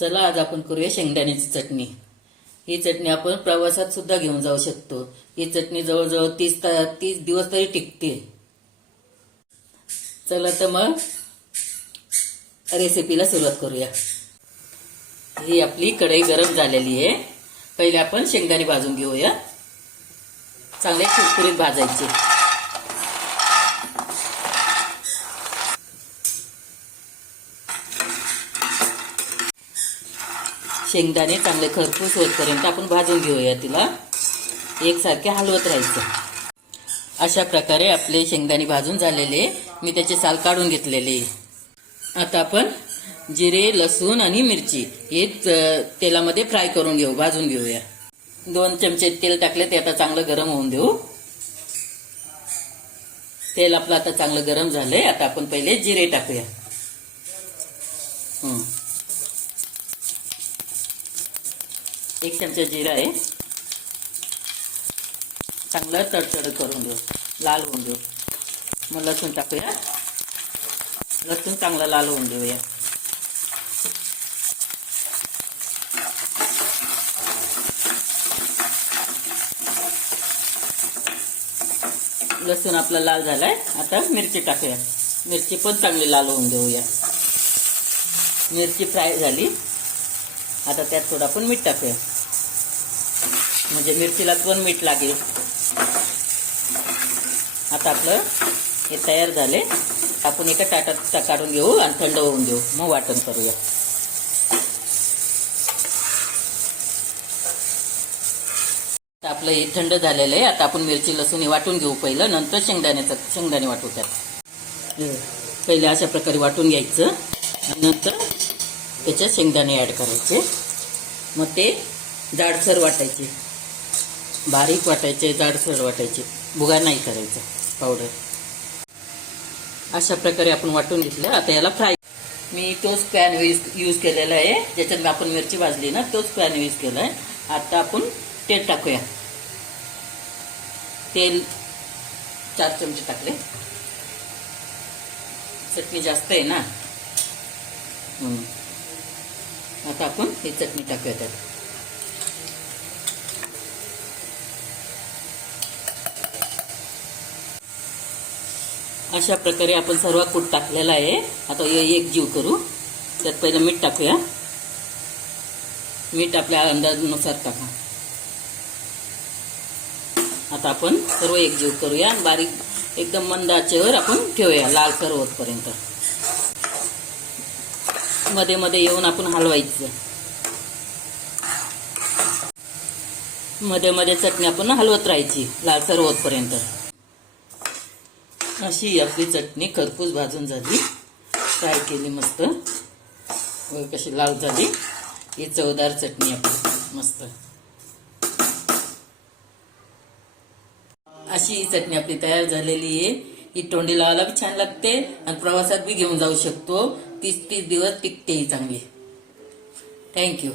चला आज आपण करूया शेंगदाण्याची चटणी. ही चटणी आपण प्रवासात सुद्धा घेऊन जाऊ शकतो. ही चटणी जवळजवळ तीस ता तीस दिवस तरी टिकते. चला तर मग रेसिपीला सुरुवात करूया. ही आपली कढई गरम झालेली आहे. पहिले आपण शेंगदाणे भाजून घेऊया. चांगले कुरकुरीत भाजायचे. शेंगदाणे चांगले खरपूस होतपर्यंत आपण भाजून घेऊया तिला. एकसारखे हलवत राहायचं. अशा प्रकारे आपले शेंगदाणे भाजून झालेले. मी त्याचे साल काढून घेतलेले. आता आपण जिरे लसूण आणि मिरची हे तेलामध्ये फ्राय करून घेऊ भाजून घेऊया. दोन चमचे तेल टाकले ते आता चांगलं गरम होऊन देऊ. तेल आपलं आता चांगलं गरम झालंय. आता आपण पहिले जिरे टाकूया. एक चमचा जिरा आहे. चांगलं तडतड करून देऊ लाल होऊन देऊ मग लसूण टाकूया. लसूण चांगला लाल होऊन देऊया लसूण आपला लाल झालाय. आता मिरची टाकूया. मिरची पण चांगली लाल होऊन देऊया मिरची फ्राय झाली. आता त्यात थोडं आपण मीठ टाकूया. म्हणजे मिरचीला पण मीठ लागेल. आता आपलं हे तयार झाले. आपण एका ताटात काढून घेऊ आणि थंड होऊन देऊ. मग वाटण करूया. आता आपलं हे थंड झालेलं आहे. आता आपण मिरची लसूण हे वाटून घेऊ पहिलं. नंतर शेंगदाण्याचं शेंगदाणे वाटू त्यात. पहिले अशा प्रकारे वाटून घ्यायचं. आणि नंतर त्याच्यात शेंगदाणे ॲड करायचे. मग ते जाडसर वाटायचे. बारीक वाटायचे जाडसर वाटायचे. भुगा नाही करायचा पावडर अशा प्रकारे आपण वाटून घेतलं. आता याला फ्राय मी तोच पॅन यूज यूज केलेला आहे. ज्याच्यात आपण मिरची भाजली ना तोच पॅन यूज केला आहे आता आपण तेल टाकूया. तेल चार चमचे टाकले. चटणी जास्त आहे ना? आता आपण ही चटणी टाकूया त्यात. अशा प्रकारे आपण सर्व कूट टाकलेला आहे. आता एक जीव करू. त्यात पहिलं मीठ टाकूया. मीठ आपल्या अंदाजानुसार टाका. आता आपण सर्व एक जीव करूया. आणि बारीक एकदम मंद आचेवर आपण ठेवूया लालसर होतपर्यंत मध्ये मध्ये येऊन आपण हलवायचं. मध्ये मध्ये चटणी आपण हलवत राहायची लालसर होतपर्यंत अशी आपली चटणी खरपूस भाजून झाली. फ्राय केली मस्त. कशी लाल झाली. ही चवदार चटणी आपली. मस्त. अशी ही चटणी आपली तयार झालेली आहे. ही तोंडी लावायला बी छान लागते. आणि प्रवासात बी घेऊन जाऊ शकतो. तीस तीस दिवस टिकते ही चांगली. थँक्यू